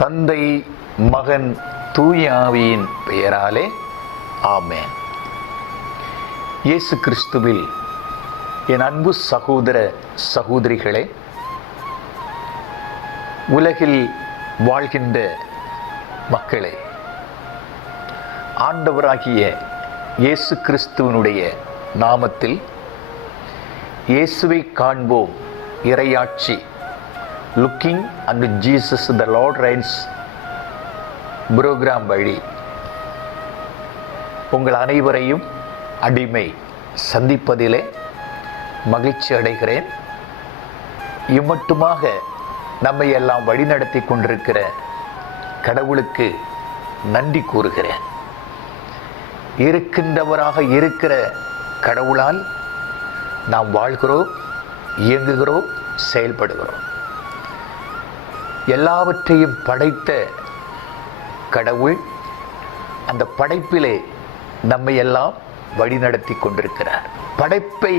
தந்தை, மகன், தூய ஆவியின் பெயராலே ஆமென். இயேசு கிறிஸ்துவில் என் அன்பு சகோதர சகோதரிகளே, உலகில் வாழ்கின்ற மக்களே, ஆண்டவராகிய இயேசு கிறிஸ்துவனுடைய நாமத்தில் இயேசுவை காண்போம் இறையாட்சி looking and Jesus the Lord Reigns program வழி உங்கள் அனைவரையும் அடிமை சந்திப்பதிலே மகிழ்ச்சி அடைகிறேன். இம்மட்டுமாக நம்மை எல்லாம் வழிநடத்தி கொண்டிருக்கிற கடவுளுக்கு நன்றி கூறுகிறேன். இருக்கின்றவராக இருக்கிற கடவுளால் நாம் வாழ்கிறோம், இயங்குகிறோம், செயல்படுகிறோம். எல்லாவற்றையும் படைத்த கடவுள் அந்த படைப்பிலே நம்மை எல்லாம் வழிநடத்தி கொண்டிருக்கிறார். படைப்பை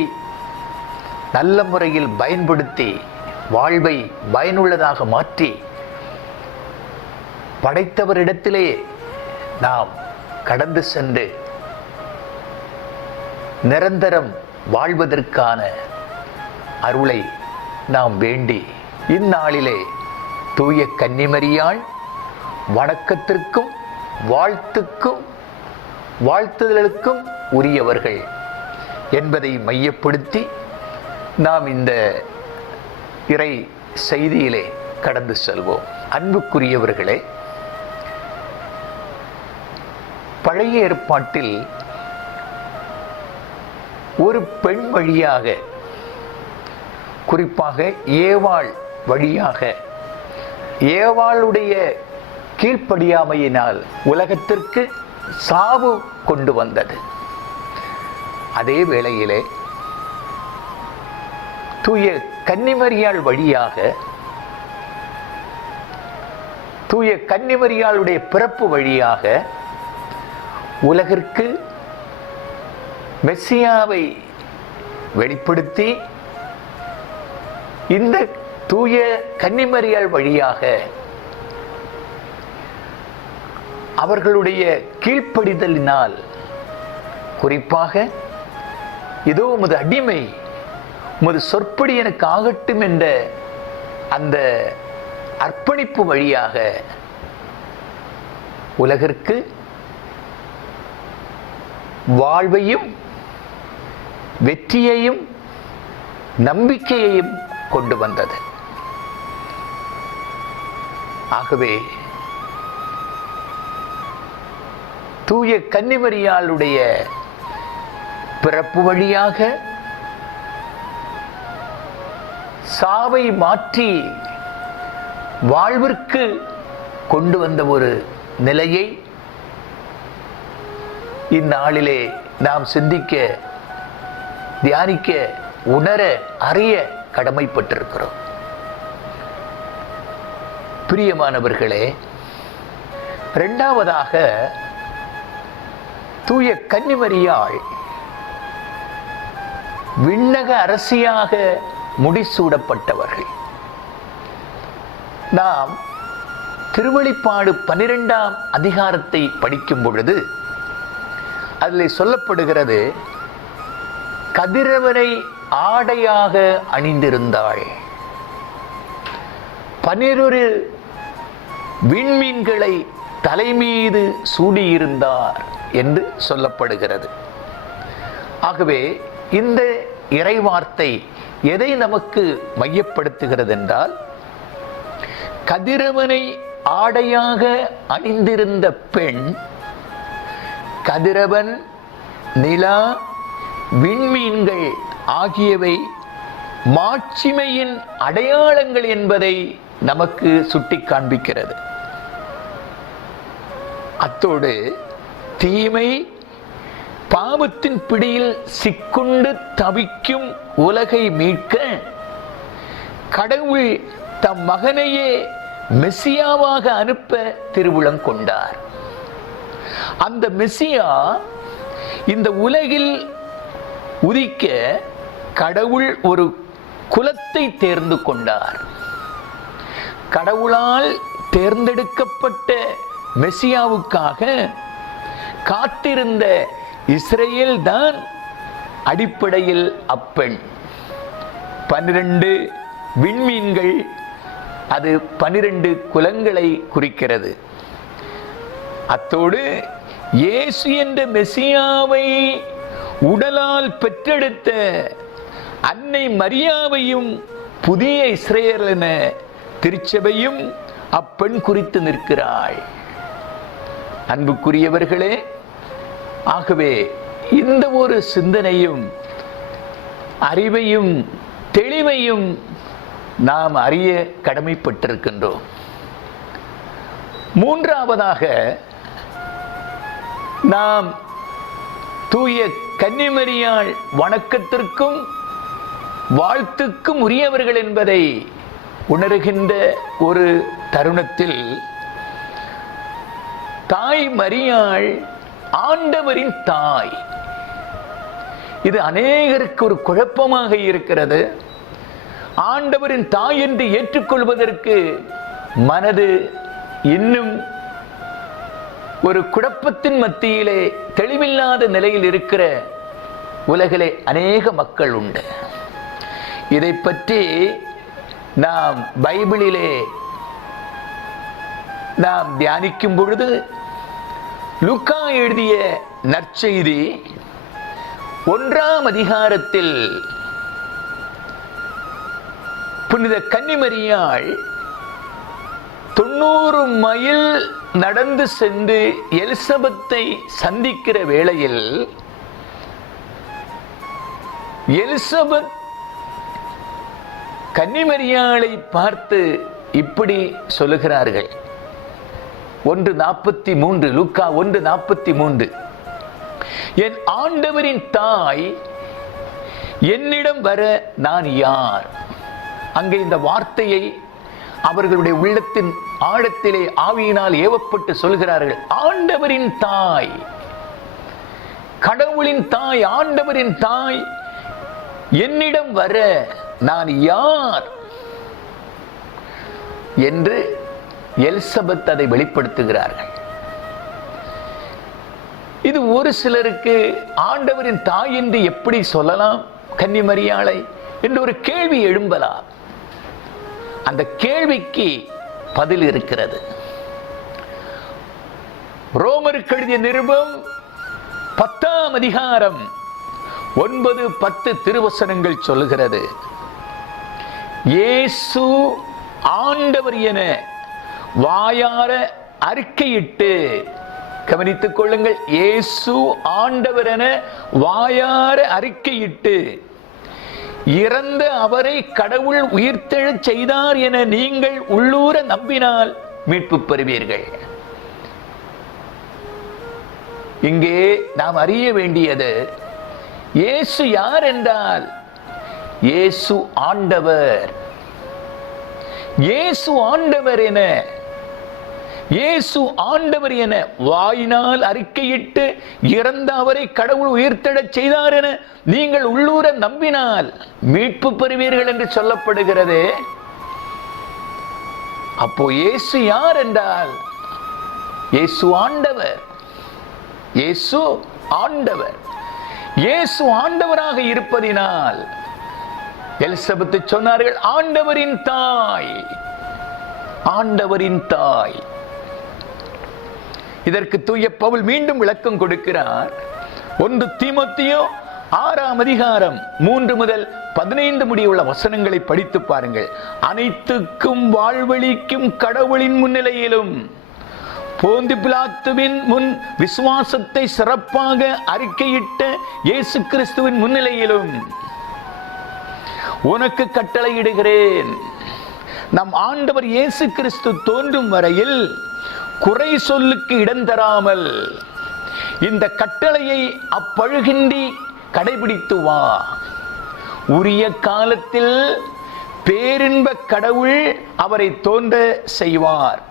நல்ல முறையில் பயன்படுத்தி வாழ்வை பயனுள்ளதாக மாற்றி படைத்தவரிடத்திலே நாம் கடந்து சென்று நிரந்தரம் வாழ்வதற்கான அருளை நாம் வேண்டி இந்நாளிலே தூய கன்னிமரியாள் வணக்கத்திற்கும் வாழ்த்துக்கும் வாழ்த்துதலுக்கும் உரியவர்கள் என்பதை மையப்படுத்தி நாம் இந்த இறை செய்தியிலே கடந்து செல்வோம். அன்புக்குரியவர்களே, பழைய ஏற்பாட்டில் ஒரு பெண் வழியாக, குறிப்பாக ஏவாள் வழியாக, ஏவாளுடைய கீழ்ப்படியாமையினால் உலகத்திற்கு சாவு கொண்டு வந்தது. அதே வேளையிலே தூய கன்னிமரியாள் வழியாக, தூய கன்னிமரியாளுடைய பிறப்பு வழியாக உலகிற்கு மெசியாவை வெளிப்படுத்தி இந்த தூய கன்னிமரியாள் வழியாக அவர்களுடைய கீழ்ப்படிதலினால், குறிப்பாக இதோ உமது அடிமை, உமது சொற்படி எனக்கு ஆகட்டும் என்ற அந்த அர்ப்பணிப்பு வழியாக உலகிற்கு வாழ்வையும் வெற்றியையும் நம்பிக்கையையும் கொண்டு வந்தது. ஆகவே தூய கன்னிமரியாளுடைய பிறப்பு வழியாக சாவை மாற்றி வாழ்விற்கு கொண்டு வந்த ஒரு நிலையை இந்நாளிலே நாம் சிந்திக்க, தியானிக்க, உணர, அறிய கடமைப்பட்டிருக்கிறோம். பிரியமானவர்களே, இரண்டாவதாக தூய கன்னிமரியாள் விண்ணக அரசியாக முடிசூடப்பட்டவர்கள். நாம் திருவெளிப்பாடு 12ஆம் அதிகாரத்தை படிக்கும் பொழுது அதில் சொல்லப்படுகிறது, கதிரவனை ஆடையாக அணிந்திருந்தாள், 12 விண்மீன்களை தலைமீது சூடியிருந்தார் என்று சொல்லப்படுகிறது. ஆகவே இந்த இறைவார்த்தை எதை நமக்கு மையப்படுத்துகிறது என்றால், கதிரவனை ஆடையாக அணிந்திருந்த பெண் கதிரவன், நிலா, விண்மீன்கள் ஆகியவை மாட்சிமையின் அடையாளங்கள் என்பதை நமக்கு சுட்டி காண்பிக்கிறது. அத்தோடு தீமை பாவத்தின் பிடியில் சிக்குண்டு தவிக்கும் உலகை மீட்க கடவுள் தம் மகனையே மெசியாவாக அனுப்ப திருவுளம் கொண்டார். அந்த மெசியா இந்த உலகில் உதிக்க கடவுள் ஒரு குலத்தை தேர்ந்து கொண்டார். கடவுளால் தேர்ந்தெடுக்கப்பட்ட மெசியாவுக்காக காத்திருந்த இஸ்ரவேல் தான் அடிப்படையில் அப்பெண். 12 விண்மீன்கள், அது 12 குலங்களை குறிக்கிறது. அத்தோடு இயேசு என்ற மெசியாவை உடலால் பெற்றெடுத்த அன்னை மரியாவையும் புதிய இஸ்ரவேல் என திருச்சபையும் அப்பெண் குறித்து நிற்கிறாள். அன்புக்குரியவர்களே, ஆகவே இந்த ஒரு சிந்தனையும் அறிவையும் தெளிவையும் நாம் அறிய கடமைப்பட்டிருக்கின்றோம். மூன்றாவதாக, நாம் தூய கன்னிமரியாள் வணக்கத்திற்கும் வாழ்த்துக்கும் உரியவர்கள் என்பதை உணர்கின்ற ஒரு தருணத்தில், தாய் மரியாள் ஆண்டவரின் தாய். இது அநேகருக்கு ஒரு குழப்பமாக இருக்கிறது. ஆண்டவரின் தாய் என்று ஏற்றுக்கொள்வதற்கு மனது இன்னும் ஒரு குழப்பத்தின் மத்தியிலே தெளிவில்லாத நிலையில் இருக்கிற உலகிலே அநேக மக்கள் உண்டு. இதை பற்றி நாம் பைபிளிலே நாம் தியானிக்கும் பொழுது, லூக்கா எழுதிய நற்செய்தி 1ஆம் அதிகாரத்தில் புனித கன்னிமரியாள் 90 மைல் நடந்து சென்று எலிசபெத்தை சந்திக்கிற வேளையில், எலிசபெத் கன்னிமரியாளை பார்த்து இப்படி சொல்லுகிறார்கள். 1:43, லூக்கா 1:43, என் ஆண்டவரின் தாய் என்னிடம் வர நான் யார்? அங்கே இந்த வார்த்தையை அவர்களுடைய உள்ளத்தின் ஆழத்திலே ஆவியினால் ஏவப்பட்டு சொல்கிறார்கள். ஆண்டவரின் தாய், கடவுளின் தாய், ஆண்டவரின் தாய் என்னிடம் வர நான் யார் என்று எலிசபெத் அதை வெளிப்படுத்துகிறார்கள். இது ஒரு சிலருக்கு ஆண்டவரின் தாய் என்று எப்படி சொல்லலாம் கன்னிமரியாளை என்று ஒரு கேள்வி எழும்பலாம். அந்த கேள்விக்கு பதில் இருக்கிறது. ரோமருக்கு எழுதிய நிருபம் 10ஆம் அதிகாரம் 9-10 திருவசனங்கள் சொல்லுகிறது. இயேசு ஆண்டவர் என வாயார அறிக்கையிட்டு, கவனித்துக் கொள்ளுங்கள், இயேசு ஆண்டவர் என வாயார அறிக்கையிட்டு இறந்த அவரை கடவுள் உயிர்த்தெழச் செய்தார் என நீங்கள் உள்ளூர நம்பினால் மீட்பு பெறுவீர்கள். இங்கே நாம் அறிய வேண்டியது, இயேசு யார் என்றால் இயேசு ஆண்டவர். இயேசு ஆண்டவர் என, இயேசு ஆண்டவர் என வாயினால் அறிக்கையிட்டு இறந்த அவரை கடவுள் உயிர்த்தெழச் செய்தார் என நீங்கள் உள்ளூர நம்பினால் மீட்பு பெறுவீர்கள் என்று சொல்லப்படுகிறது. அப்போ இயேசு யார் என்றால் இயேசு ஆண்டவர். இயேசு ஆண்டவர். இயேசு ஆண்டவராக இருப்பதினால் எலிசபெத் சொன்னார்கள், ஆண்டவரின் தாய், ஆண்டவரின் தாய். இதற்கு தூய பவுல் மீண்டும் விளக்கம் கொடுக்கிறார். 1 தீமோத்தேயு 6ஆம் அதிகாரம் 3 முதல் 15 முடியுள்ள வசனங்களை படித்து பாருங்கள். அனைத்துக்கும் வாழ்வளிக்கும் கடவுளின் முன்னிலையிலும் போந்து பிலாத்துவின் முன் விசுவாசத்தை சிறப்பாக அறிக்கையிட்ட இயேசு கிறிஸ்துவின் முன்னிலையிலும் உனக்கு கட்டளையிடுகிறேன், நம் ஆண்டவர் இயேசு கிறிஸ்து தோன்றும் வரையில் குறை சொல்லுக்கு இடம் தராமல் இந்த கட்டளையை அப்பழுகின்றி கடைபிடித்து வா. உரிய காலத்தில் பேரின்ப கடவுள் அவரை தோன்ற செய்வார்.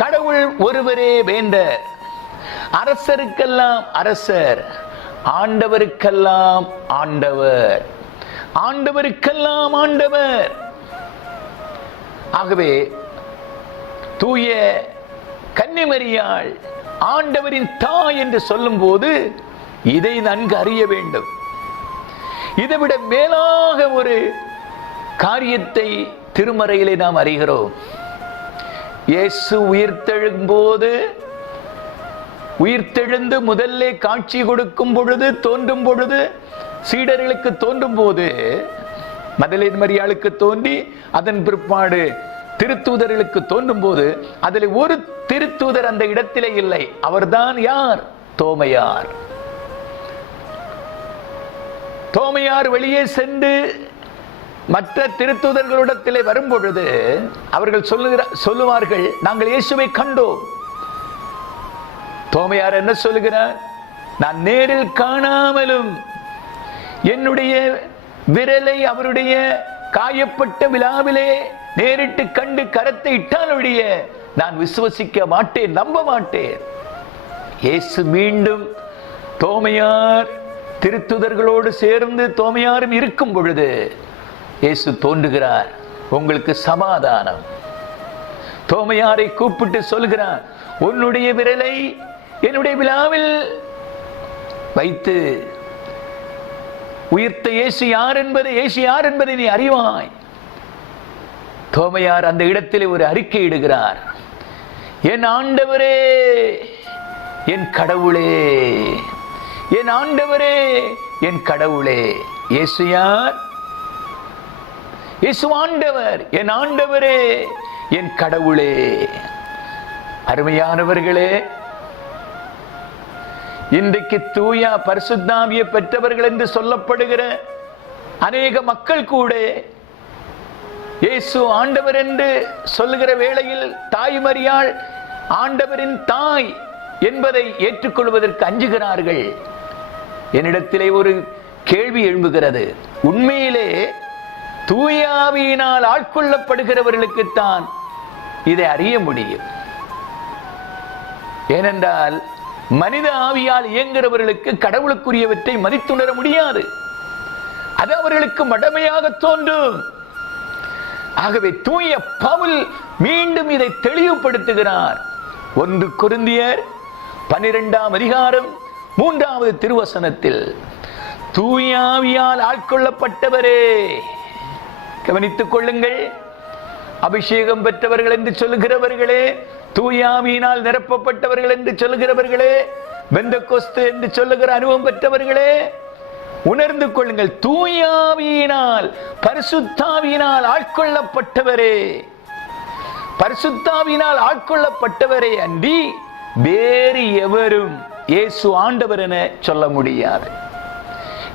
கடவுள் ஒருவரே வேண்டர், அரசருக்கெல்லாம் அரசர், ஆண்டவருக்கெல்லாம் ஆண்டவர், ஆண்டவருக்கெல்லாம் ஆண்டவர். ஆகவே தூய கன்னிமரியாள் ஆண்டவரின் தாய் என்று சொல்லும் போது இதை நன்கு அறிய வேண்டும். இதைவிட மேலாக ஒரு காரியத்தை திருமறையிலே நாம் அறிகிறோம். இயேசு உயிர்த்தெழுந்து முதல்ல காட்சி கொடுக்கும் பொழுது, தோன்றும் பொழுது, சீடர்களுக்கு தோன்றும் போது, மதலேன் மரியாளுக்கு தோன்றி அதன் பிற்பாடு திருத்தூதர்களுக்கு தோன்றும் போது அதில் ஒரு திருத்தூதர் அந்த இடத்திலே இல்லை. அவர்தான் யார்? தோமையார். தோமையார் வெளியே சென்று மற்ற திருத்தூதர்களிடத்திலே வரும் பொழுது அவர்கள் சொல்லுவார்கள், நாங்கள் இயேசுவை கண்டோம். தோமையார் என்ன சொல்லுகிறார்? நான் நேரில் காணாமலும் என்னுடைய விரலை அவருடைய காயப்பட்ட விழாவிலே நேரிட்டு கண்டு கரத்தை இட்டாலுடைய நான் விசுவசிக்க மாட்டேன், நம்ப மாட்டேன். இயேசு மீண்டும் தோமையார் திருத்துதர்களோடு சேர்ந்து தோமையாரும் இருக்கும் பொழுது இயேசு தோன்றுகிறார், உங்களுக்கு சமாதானம். தோமையாரை கூப்பிட்டு சொல்கிறார், உன்னுடைய விரலை என்னுடைய விழாவில் வைத்து உயிர்த்த இயேசு யார் என்பதை நீ அறிவாய். தோமையார் அந்த இடத்திலே ஒரு அறிக்கை இடுகிறார், என் ஆண்டவரே, என் கடவுளே, என் ஆண்டவரே, என் கடவுளே. இயேசு யார்? இயேசு ஆண்டவர். என் ஆண்டவரே, என் கடவுளே. அருமையானவர்களே, இன்றைக்கு தூய பரிசுத்தாவியை பெற்றவர்கள் என்று சொல்லப்படுகிற அநேக மக்கள் கூட இயேசு ஆண்டவர் என்று சொல்லுகிற வேளையில் தாய் மரியாள் ஆண்டவரின் தாய் என்பதை ஏற்றுக்கொள்வதற்கு அஞ்சுகிறார்கள். என்னிடத்திலே ஒரு கேள்வி எழும்புகிறது. உண்மையிலே தூய ஆவியினால் ஆட்கொள்ளப்படுகிறவர்களுக்குத்தான் இதை அறிய முடியும். ஏனென்றால் மனித ஆவியால் இயங்குகிறவர்களுக்கு கடவுளுக்குரியவற்றை மதித்துணர முடியாது. அது அவர்களுக்கு மடமையாக தோன்றும். ஆகவே தூய பவுல் மீண்டும் இதை தெளிவுபடுத்துகிறார். 1 கொரிந்தியர் 12ஆம் அதிகாரம் 3வது திருவசனத்தில், தூய ஆவியால் ஆட்கொள்ளப்பட்டவரே, கவனித்துக் கொள்ளுங்கள், அபிஷேகம் பெற்றவர்கள் என்று சொல்லுகிறவர்களே, தூய ஆவியினால் நிரப்பப்பட்டவர்கள் என்று சொல்லுகிறவர்களே, பெந்தெகோஸ்து என்று சொல்லுகிற அனுபவம் பெற்றவர்களே, உணர்ந்து கொள்ளுங்கள், தூய ஆவியினால் பரிசுத்தாவியினால் ஆட்கொள்ளப்பட்டவரே, பரிசுத்தாவியினால் ஆட்கொள்ளப்பட்டவரே அன்றி வேறு எவரும் இயேசு ஆண்டவர் என சொல்ல முடியாது.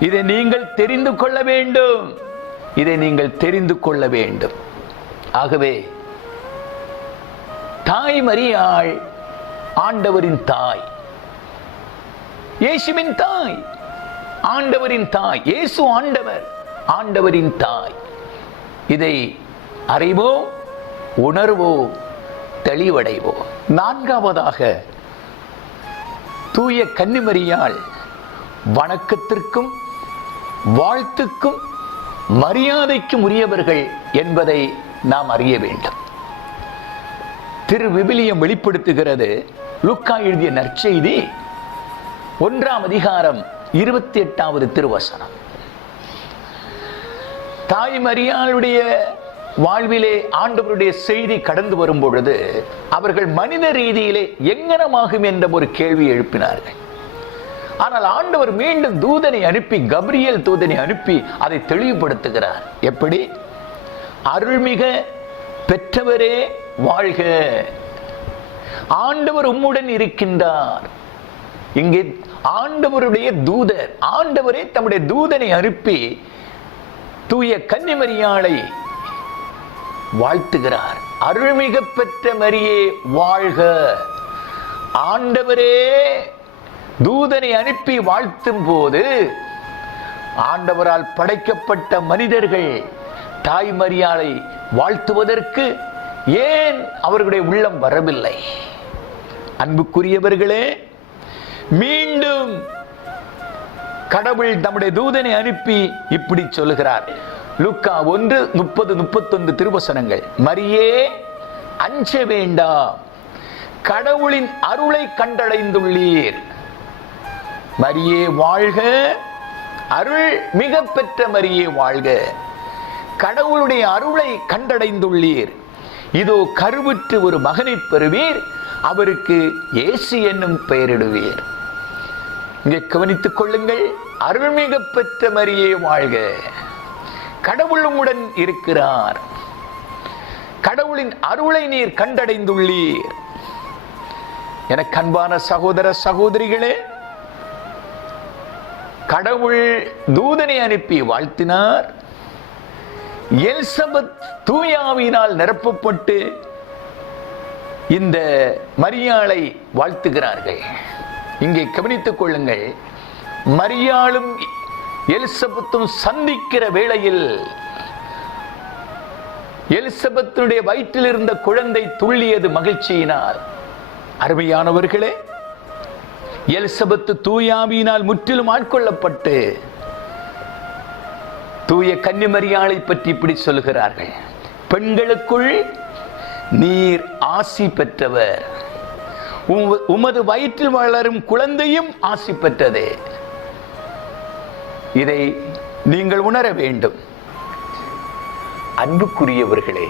இதை நீங்கள் தெரிந்து கொள்ள வேண்டும். இதை நீங்கள் தெரிந்து கொள்ள வேண்டும். ஆகவே தாய் மரியாள் ஆண்டவரின் தாய், இயேசுவின் தாய், ஆண்டவரின் தாய். இயேசு ஆண்டவர், ஆண்டவரின் தாய். இதை அறிவோம், உணர்வோம், தெளிவடைவோம். 4வதாக தூய கன்னிமரியாள் வணக்கத்திற்கும் வாழ்த்துக்கும் மரியாதைக்கும் உரியவர்கள் என்பதை நாம் அறிய வேண்டும். திரு விவிலியம் வெளிப்படுத்துகிறது. லூக்கா எழுதிய நற்செய்தி 1ஆம் அதிகாரம் 28வது திருவசனம். தாய் மரியாளுடைய வாழ்விலே ஆண்டவருடைய செய்தி கடந்து வரும் பொழுது அவர்கள் மனித ரீதியிலே எங்கனமாகும் என்ற ஒரு கேள்வி எழுப்பினார்கள். ஆனால் ஆண்டவர் மீண்டும் தூதனை அனுப்பி, கபிரியேல் தூதனை அனுப்பி அதை தெளிவுபடுத்துகிறார். எப்படி? அருள்மிக பெற்றவரே வாழ்க, ஆண்டவர் உம்முடன் இருக்கின்றார். இங்கே ஆண்டவருடைய தூதர், ஆண்டவரே தம்முடைய தூதனை அனுப்பி தூய கன்னிமரியாளை வாழ்த்துகிறார். அருள்மிக பெற்ற மரியே வாழ்க. ஆண்டவரே தூதனை அனுப்பி வாழ்த்தும் போது ஆண்டவரால் படைக்கப்பட்ட மனிதர்கள் தாய் மரியாளை வாழ்த்துவதற்கு ஏன் அவர்களுடைய உள்ளம் வரவில்லை? அன்புக்குரியவர்களே, மீண்டும் கடவுள் தம்முடைய தூதனை அனுப்பி இப்படி சொல்லுகிறார். லூக்கா 1:30-31 திருவசனங்கள். மரியே அஞ்ச வேண்டாம், கடவுளின் அருளை கண்டடைந்துள்ளீர். மரியே வாழ்க, அருள் மிக பெற்ற மரியே வாழ்க, கடவுளுடைய அருளை கண்டடைந்துள்ளீர். இதோ கருவுற்று ஒரு மகனை பெறுவீர், அவருக்கு இயேசு என்னும் பெயரிடுவீர். இங்கே கவனித்துக் கொள்ளுங்கள். அருள்மிக பெற்ற மரியே வாழ்க, கடவுள் உம்முடன் இருக்கிறார், கடவுளின் அருளை நீர் கண்டடைந்துள்ளீர். எனக்கு அன்பான சகோதர சகோதரிகளே, கடவுள் தூதனை அனுப்பி வாழ்த்தினார். எலிசபெத் தூயாவினால் நிரப்பப்பட்டு இந்த மரியாளை வாழ்த்துகிறார்கள். இங்கே கவனித்துக் கொள்ளுங்கள். மரியாளும் எலிசபெத்தும் சந்திக்கிற வேளையில் எலிசபெத்துடைய வயிற்றில் இருந்த குழந்தை துள்ளியது மகிழ்ச்சியினால். அருமையானவர்களே, எலிசபெத்து தூயாவியினால் முற்றிலும் ஆட்கொள்ளப்பட்டு தூய கன்னிமரியாளை பற்றி இப்படி சொல்கிறார்கள்: பெண்களுக்குள் நீர் ஆசி பெற்றவர், உமது வயிற்றில் வளரும் குழந்தையும் ஆசி பெற்றதே. இதை நீங்கள் உணர வேண்டும். அன்புக்குரியவர்களே,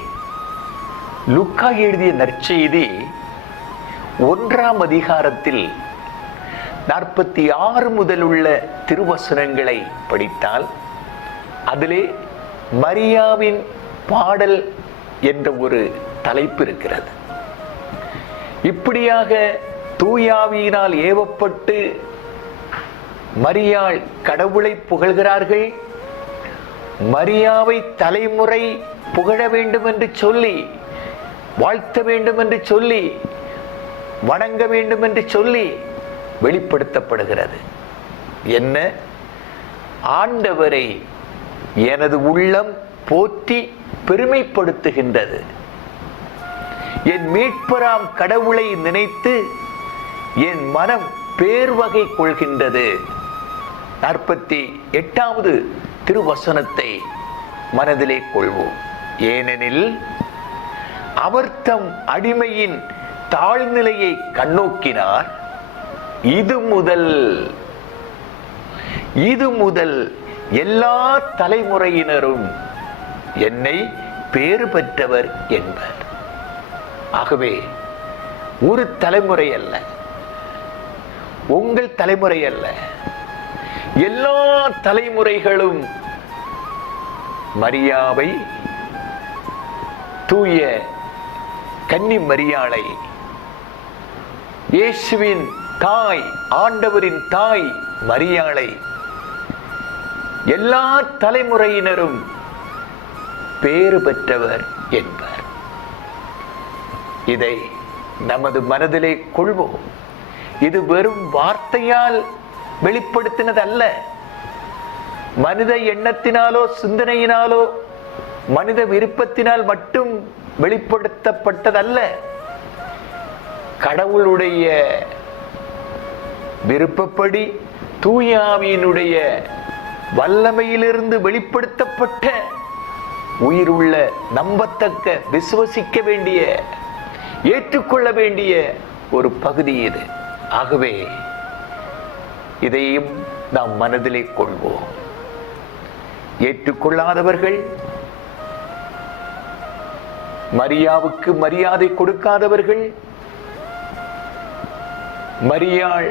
லூக்கா எழுதிய நற்செய்தி 1ஆம் அதிகாரத்தில் 46 முதல் உள்ள திருவசனங்களை படித்தால் அதிலே மரியாவின் பாடல் என்ற ஒரு தலைப்பு இருக்கிறது. இப்படியாக தூயாவியினால் ஏவப்பட்டு மரியாள் கடவுளை புகழ்கிறார்கள். மரியாவை தலைமுறை புகழ வேண்டும் என்று சொல்லி, வாழ்த்த வேண்டும் என்று சொல்லி, வணங்க வேண்டும் என்று சொல்லி வெளிப்படுத்தப்படுகிறது. என்ன? ஆண்டவரை எனது உள்ளம் போற்றி பெருமைப்படுத்துகின்றது, என் மீட்பராம் கடவுளை நினைத்து என் மனம் பேர்வகை கொள்கின்றது. 48வது திருவசனத்தை மனதிலே கொள்வோம். ஏனெனில் அவர் தம் அடிமையின் தாழ்நிலையை கண்ணோக்கினார். இது முதல் எல்லா தலைமுறையினரும் என்னை பேறு பெற்றவர் என்பர். ஆகவே ஒரு தலைமுறை அல்ல, உங்கள் தலைமுறை அல்ல, எல்லா தலைமுறைகளும் மரியாவை, தூய கன்னி மரியாளை, இயேசுவின் தாய், ஆண்டவரின் தாய் மரியாளை எல்லா தலைமுறையினரும் பேறு பெற்றவர் என்பர். இதை நமது மனதிலே கொள்வோம். இது வெறும் வார்த்தையால் வெளிப்படுத்தினதல்ல, மனித எண்ணத்தினாலோ சிந்தனையினாலோ மனித விருப்பத்தினால் மட்டும் வெளிப்படுத்தப்பட்டதல்ல. கடவுளுடைய விருப்பப்படி தூயாவியினுடைய வல்லமையிலிருந்து வெளிப்படுத்தப்பட்ட உயிருள்ள, நம்பத்தக்க, விசுவசிக்க வேண்டிய, ஏற்றுக்கொள்ள வேண்டிய ஒரு பகுதி இது. ஆகவே இதையும் நாம் மனதிலே கொள்வோம். ஏற்றுக்கொள்ளாதவர்கள், மரியாவுக்கு மரியாதை கொடுக்காதவர்கள், மரியாள்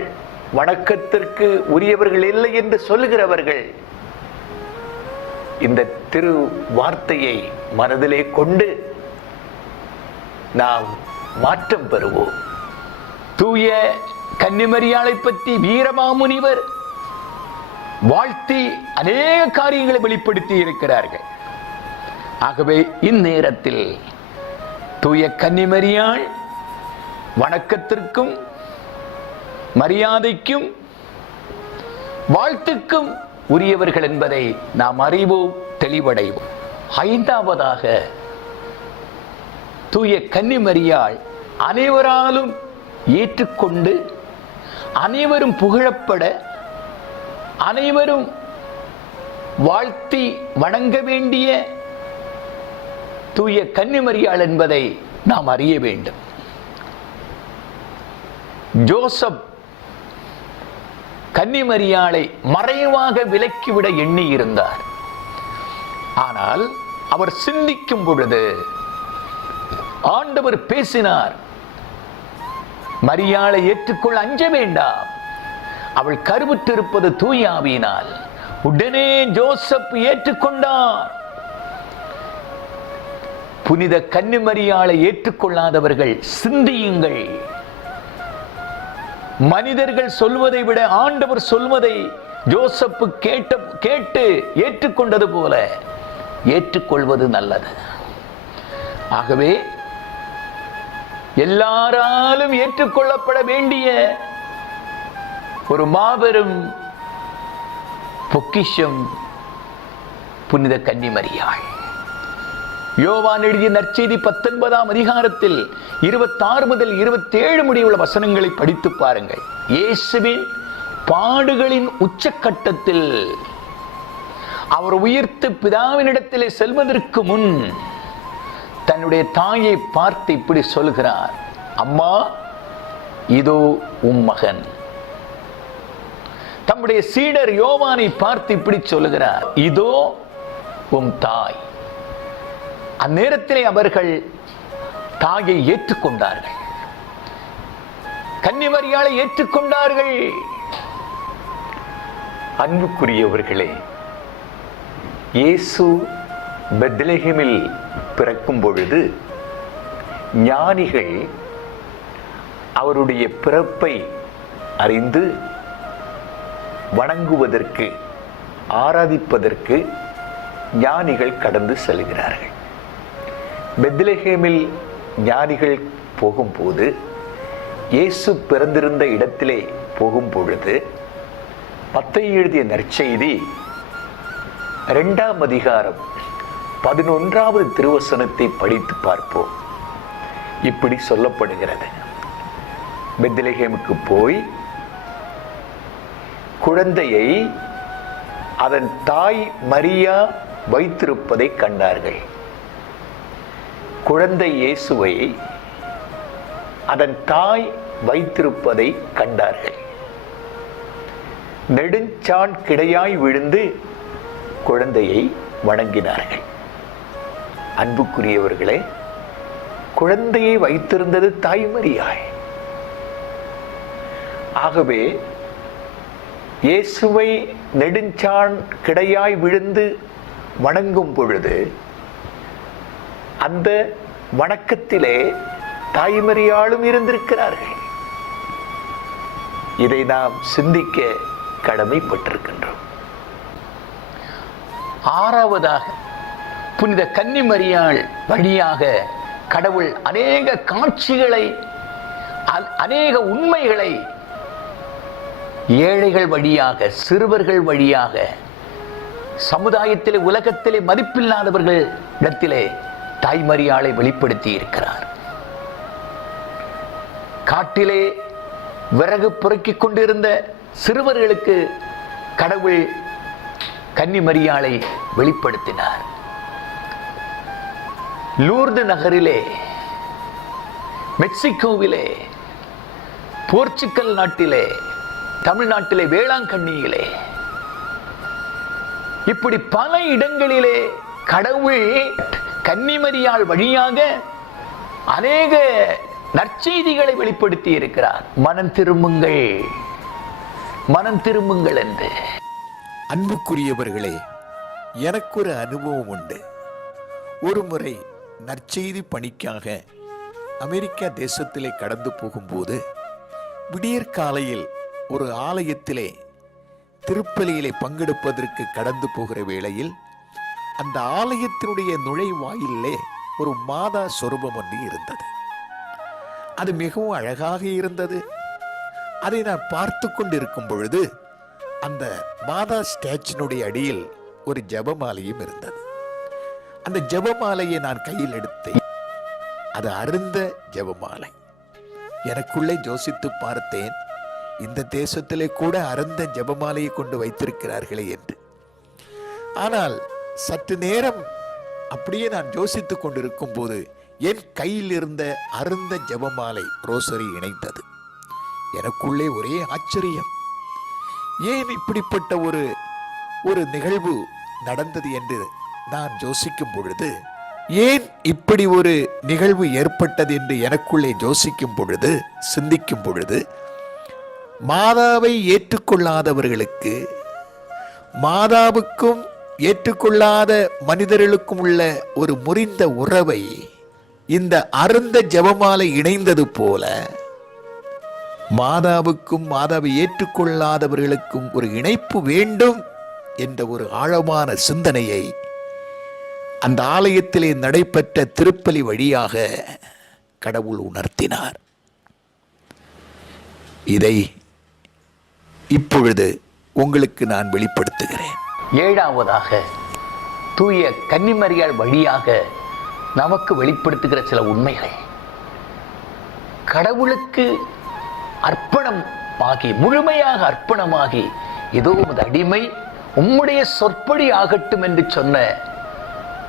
வணக்கத்திற்கு உரியவர்கள் இல்லை என்று சொல்லுகிறவர்கள், இந்த திரு வார்த்தையை மனதிலே கொண்டு நாம் மாற்றம் பெறுவோம். தூய கன்னிமரியாளை பற்றி வீரமாமுனிவர் வாழ்த்தி அநேக காரியங்களை வெளிப்படுத்தி இருக்கிறார்கள். ஆகவே இந்நேரத்தில் தூய கன்னிமரியாள் வணக்கத்திற்கும் மரியாதைக்கும் வாழ்த்துக்கும் உரியவர்கள் என்பதை நாம் அறிவோம், தெளிவடைவோம். 5வதாக தூய கன்னிமரியாள் அனைவராலும் ஏற்றுக்கொண்டு, அனைவரும் புகழப்பட, அனைவரும் வாழ்த்தி வணங்க வேண்டிய தூய கன்னிமரியாள் என்பதை நாம் அறிய வேண்டும். ஜோசப் கன்னிமரியாளை மறைவாக விலக்கிவிட எண்ணி இருந்தார். ஆனால் அவர் சிந்திக்கும் பொழுது ஆண்டவர் பேசினார். மரியாளை ஏற்றுக்கொள்ள அஞ்ச வேண்டாம், அவள் கருவுற்றிருப்பது தூய ஆவியினால். உடனே ஜோசப் ஏற்றுக்கொண்டார். புனித கன்னிமரியாளை ஏற்றுக்கொள்ளாதவர்கள் சிந்தியுங்கள். மனிதர்கள் சொல்வதை விட ஆண்டவர் சொல்வதை ஜோசப் கேட்டு ஏற்றுக்கொண்டது போல ஏற்றுக்கொள்வது நல்லது. ஆகவே எல்லாராலும் ஏற்றுக்கொள்ளப்பட வேண்டிய ஒரு மாபெரும் பொக்கிஷம் புனித கன்னிமரியாள். யோவான் எழுதிய நற்செய்தி 19ஆம் அதிகாரத்தில் 26 முதல் 27 முடிவுள்ள வசனங்களை படித்து பாருங்கள். இயேசுவின் பாடுகளின் உச்சக்கட்டத்தில் அவர் உயிர்த்து பிதாவினிடத்திலே செல்வதற்கு முன் தன்னுடைய தாயை பார்த்து இப்படி சொல்கிறார், அம்மா இதோ உம் மகன். தம்முடைய சீடர் யோவானை பார்த்து இப்படி சொல்லுகிறார், இதோ உம் தாய். அந்நேரத்திலே அவர்கள் தாயை ஏற்றுக்கொண்டார்கள், கன்னிமரியாளை ஏற்றுக்கொண்டார்கள். அன்புக்குரியவர்களே, இயேசு பெத்லெகேமில் பிறக்கும் பொழுது ஞானிகள் அவருடைய பிறப்பை அறிந்து வணங்குவதற்கு, ஆராதிப்பதற்கு ஞானிகள் கடந்து செல்கிறார்கள். பெத்லெகேமில் ஞானிகள் போகும்போது, இயேசு பிறந்திருந்த இடத்திலே போகும் பொழுது, மத்தேயு எழுதிய நற்செய்தி 2ஆம் அதிகாரம் 11வது திருவசனத்தை படித்து பார்ப்போம். இப்படி சொல்லப்படுகிறது, பெத்லெகேமுக்கு போய் குழந்தையை அதன் தாய் மரியா வைத்திருப்பதை கண்டார்கள். குழந்தை இயேசுவை அதன் தாய் வைத்திருப்பதை கண்டார்கள். நெடுஞ்சான் கிடையாய் விழுந்து குழந்தையை வணங்கினார்கள். அன்புக்குரியவர்களே, குழந்தையை வைத்திருந்தது தாய் மரியாள். ஆகவே இயேசுவை நெடுஞ்சான் கிடையாய் விழுந்து வணங்கும் பொழுது அந்த வணக்கத்திலே தாய்மரியாளும் இருந்திருக்கிறார்கள். இதை நாம் சிந்திக்க கடமைப்பட்டிருக்கின்றோம். 6வதாக, புனித கன்னிமரியாள் வழியாக கடவுள் அநேக காட்சிகளை, அநேக உண்மைகளை ஏழைகள் வழியாக, சிறுவர்கள் வழியாக, சமுதாயத்திலே, உலகத்திலே மதிப்பில்லாதவர்கள் இடத்திலே தாய்மரியாளை வெளிப்படுத்தி இருக்கிறார். காட்டிலே விறகு பொறுக்கிக் கொண்டிருந்த சிறுவர்களுக்கு கடவுள் கன்னிமரியாளை வெளிப்படுத்தினார். லூர்து நகரிலே, மெக்சிகோவிலே, போர்ச்சுகல் நாட்டிலே, தமிழ்நாட்டிலே வேளாங்கண்ணியிலே, இப்படி பல இடங்களிலே கடவுள் கன்னிமரியாள் வழியாக அநேக நற்செய்திகளை வெளிப்படுத்தி இருக்கிறார். மனம் திரும்புங்கள், மனம் திரும்புங்கள் என்று. அன்புக்குரியவர்களே, எனக்கு ஒரு அனுபவம் உண்டு. ஒரு முறை நற்செய்தி பணிக்காக அமெரிக்கா தேசத்திலே கடந்து போகும்போது, விடியற் காலையில் ஒரு ஆலயத்திலே திருப்பலியிலே பங்கெடுப்பதற்கு கடந்து போகிற வேளையில், அந்த ஆலயத்தினுடைய நுழைவாயிலே ஒரு மாதா சொரூபம் ஒன்று இருந்தது. அது மிகவும் அழகாக இருந்தது. அதை நான் பார்த்து கொண்டிருக்கும் பொழுது, அந்த மாதா ஸ்டாச்சுனுடைய அடியில் ஒரு ஜெபமாலையும் இருந்தது. அந்த ஜெபமாலையை நான் கையில் எடுத்தேன். அது அருந்த ஜெபமாலை. எனக்குள்ளே யோசித்து பார்த்தேன், இந்த தேசத்திலே கூட அருந்த ஜெபமாலையை கொண்டு வைத்திருக்கிறார்களே என்று. ஆனால் சற்று நேரம் அப்படியே நான் யோசித்துக் கொண்டிருக்கும் போது என் கையில் இருந்த அருந்த ஜெபமாலை ரோசரி இணைந்தது. எனக்குள்ளே ஒரே ஆச்சரியம். ஏன் இப்படிப்பட்ட ஒரு நிகழ்வு நடந்தது என்று நான் யோசிக்கும் பொழுது, ஏன் இப்படி ஒரு நிகழ்வு ஏற்பட்டது என்று எனக்குள்ளே யோசிக்கும் பொழுது, சிந்திக்கும் பொழுது, மாதாவை ஏற்றுக்கொள்ளாதவர்களுக்கு, மாதாவுக்கும் ஏற்றுக்கொள்ளாத மனிதர்களுக்கும் உள்ள ஒரு முறிந்த உறவை இந்த அருந்த ஜெபமாலை இணைந்தது போல, மாதாவுக்கும் மாதாவை ஏற்றுக்கொள்ளாதவர்களுக்கும் ஒரு இணைப்பு வேண்டும் என்ற ஒரு ஆழமான சிந்தனையை அந்த ஆலயத்திலே நடைபெற்ற திருப்பலி வழியாக கடவுள் உணர்த்தினார். இதை இப்பொழுது உங்களுக்கு நான் வெளிப்படுத்துகிறேன். ஏழாவதாக தூய கன்னிமரியாள் வழியாக நமக்கு வெளிப்படுத்துகிற சில உண்மைகள். கடவுளுக்கு அர்ப்பணமாகி, முழுமையாக அர்ப்பணமாகி, இதோ உமது அடிமை உம்முடைய சொற்படி ஆகட்டும் என்று சொன்ன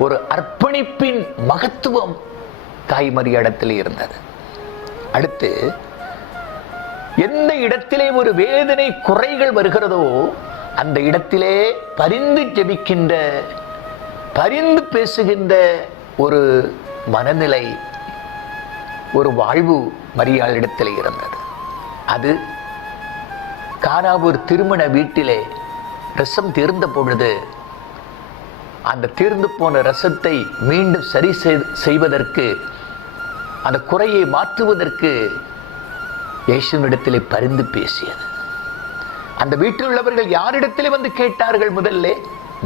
ஒரு அர்ப்பணிப்பின் மகத்துவம் தாய்மரியாளிடத்தில் இருந்தது. அடுத்து, எந்த இடத்திலே ஒரு வேதனை குறைகள் வருகிறதோ அந்த இடத்திலே பரிந்து ஜெபிக்கின்ற, பரிந்து பேசுகின்ற ஒரு மனநிலை, ஒரு வாழ்வு மரியாளிடத்தில் இருந்தது. அது கானாவூர் திருமண வீட்டிலே ரசம் தீர்ந்த பொழுது அந்த தீர்ந்து போன ரசத்தை மீண்டும் சரி செய்வதற்கு, அந்த குறையை மாற்றுவதற்கு இயேசுவினிடத்திலே பரிந்து பேசியது. அந்த வீட்டில் உள்ளவர்கள் யாரிடத்திலே வந்து கேட்டார்கள்? முதல்ல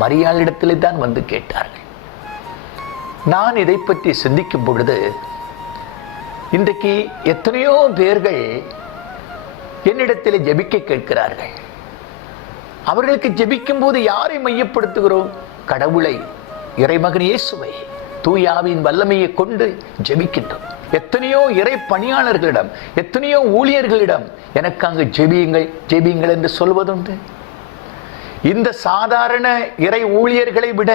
மரியாளிடத்திலே தான் வந்து கேட்டார்கள். நான் இதை பற்றி சிந்திக்கும் பொழுது, இன்றைக்கு எத்தனையோ பேர்கள் என்னிடத்திலே ஜெபிக்க கேட்கிறார்கள். அவர்களுக்கு ஜெபிக்கும் போது யாரை மையப்படுத்துகிறோம்? கடவுளை, இறைமகன் இயேசுவை, தூய ஆவியின் வல்லமையை கொண்டு ஜெபிக்கின்றோம். எத்தனையோ இறை பணியாளர்களிடம், எத்தனையோ ஊழியர்களிடம் எனக்கு அங்கு ஜெபியுங்கள் ஜெபியுங்கள் என்று சொல்வதுண்டு. இந்த சாதாரண இறை ஊழியர்களை விட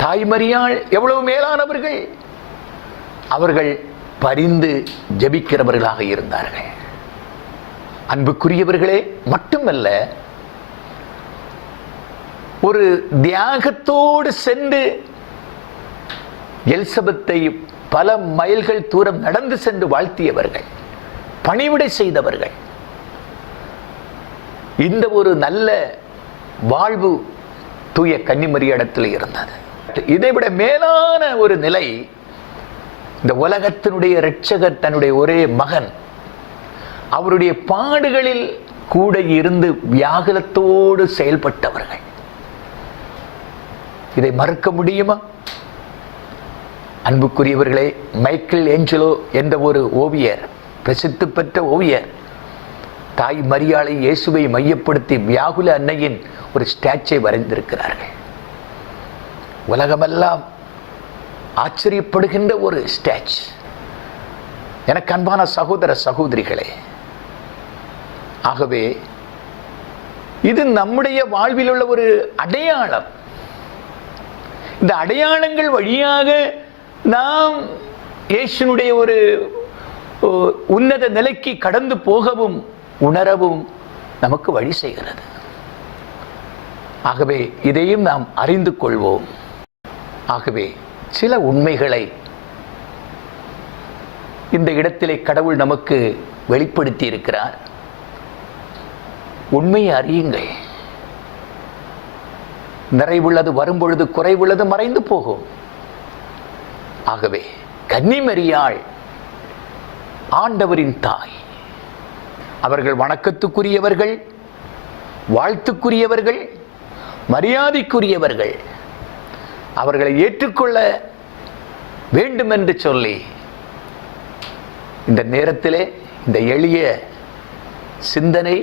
தாய்மரியாள் எவ்வளவு மேலானவர்கள். அவர்கள் பரிந்து ஜெபிக்கிறவர்களாக இருந்தார்கள். அன்புக்குரியவர்களே, மட்டுமல்ல, ஒரு தியாகத்தோடு சென்று எலிசபெத்தை பல மைல்கள் தூரம் நடந்து சென்று வாழ்த்தியவர்கள், பணிவிடை செய்தவர்கள். இந்த ஒரு நல்ல வாழ்வு தூய கன்னிமரியாளிடத்தில் இருந்தது. இதைவிட மேலான ஒரு நிலை, இந்த உலகத்தினுடைய இரட்சகர் தன்னுடைய ஒரே மகன் அவருடைய பாடுகளில் கூட இருந்து வியாகுலத்தோடு செயல்பட்டவர்கள். இதை மறுக்க முடியுமா? அன்புக்குரியவர்களே, மைக்கேல் ஏஞ்சலோ என்ற ஒரு ஓவியர், பிரசித்தி பெற்ற ஓவியர், தாய் மரியாளை இயேசுவை மையப்படுத்தி வியாகுல அன்னையின் ஒரு ஸ்டாச்சை வரைந்திருக்கிறார்கள். உலகமெல்லாம் ஆச்சரியப்படுகின்ற ஒரு ஸ்டாச். எனக்கு அன்பான சகோதர சகோதரிகளே, ஆகவே இது நம்முடைய வாழ்வில் உள்ள ஒரு அடையாளம். இந்த அடையாளங்கள் வழியாக நாம் இயேசுனுடைய ஒரு உன்னத நிலைக்கு கடந்து போகவும் உணரவும் நமக்கு வழி செய்கிறது. ஆகவே இதையும் நாம் அறிந்து கொள்வோம். ஆகவே சில உண்மைகளை இந்த இடத்திலே கடவுள் நமக்கு வெளிப்படுத்தி இருக்கிறார். உண்மையை அறியுங்கள். நிறைவுள்ளது வரும்பொழுது குறைவுள்ளது மறைந்து போகும். ஆகவே கன்னிமரியாள் ஆண்டவரின் தாய். அவர்கள் வணக்கத்துக்குரியவர்கள், வாழ்த்துக்குரியவர்கள், மரியாதைக்குரியவர்கள். அவர்களை ஏற்றுக்கொள்ள வேண்டும் என்று சொல்லி இந்த நேரத்திலே இந்த எளிய சிந்தனை,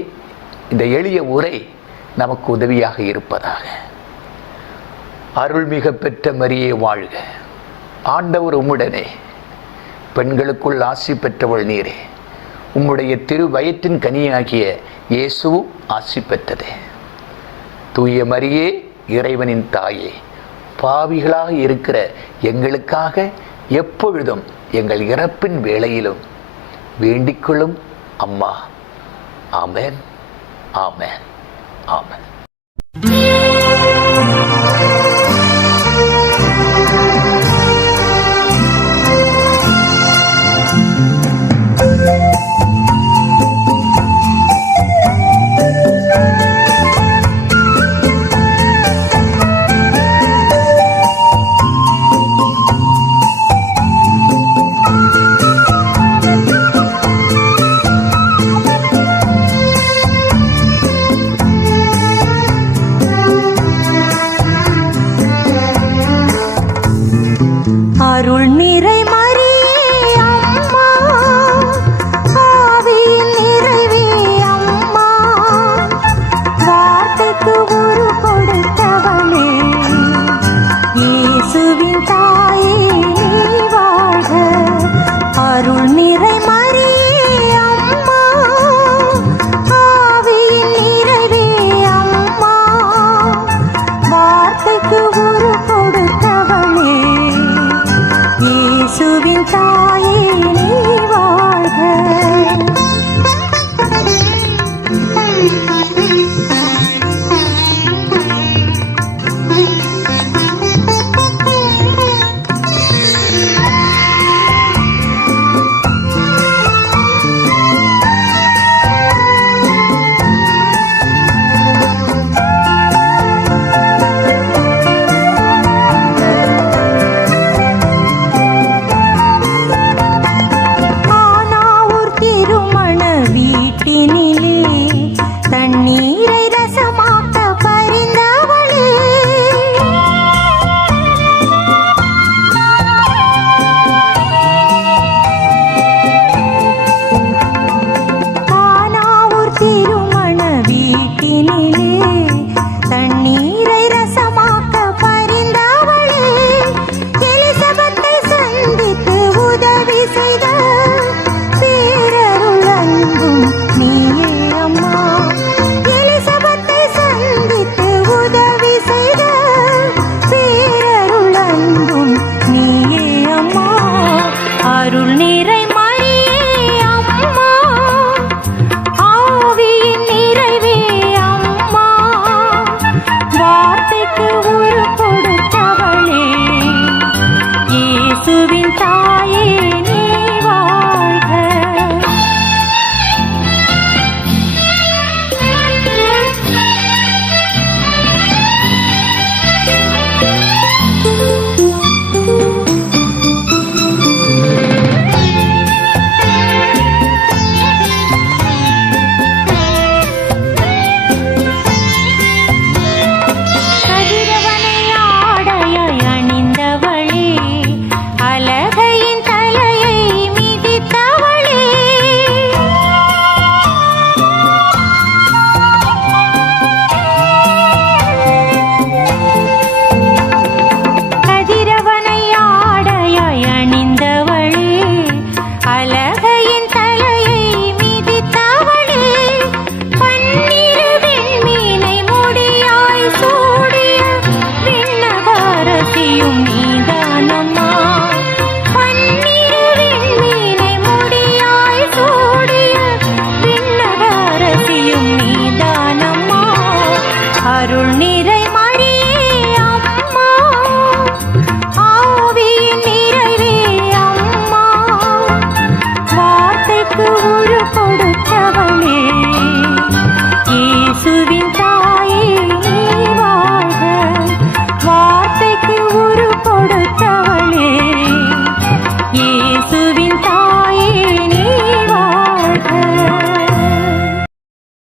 இந்த எளிய உரை நமக்கு உதவியாக இருப்பதாக. அருள்மிக பெற்ற மரியே வாழ்க, ஆண்டவர் உம்முடனே, பெண்களுக்குள் ஆசி பெற்றவள் நீரே, உம்முடைய திரு வயிற்றின் கனியாகிய இயேசுவும் ஆசி பெற்றதே. தூய மரியே, இறைவனின் தாயே, பாவிகளாக இருக்கிற எங்களுக்காக எப்பொழுதும் எங்கள் இறப்பின் வேளையிலும் வேண்டிக்கொள்ளும் அம்மா. ஆமென், ஆமென், ஆமென்.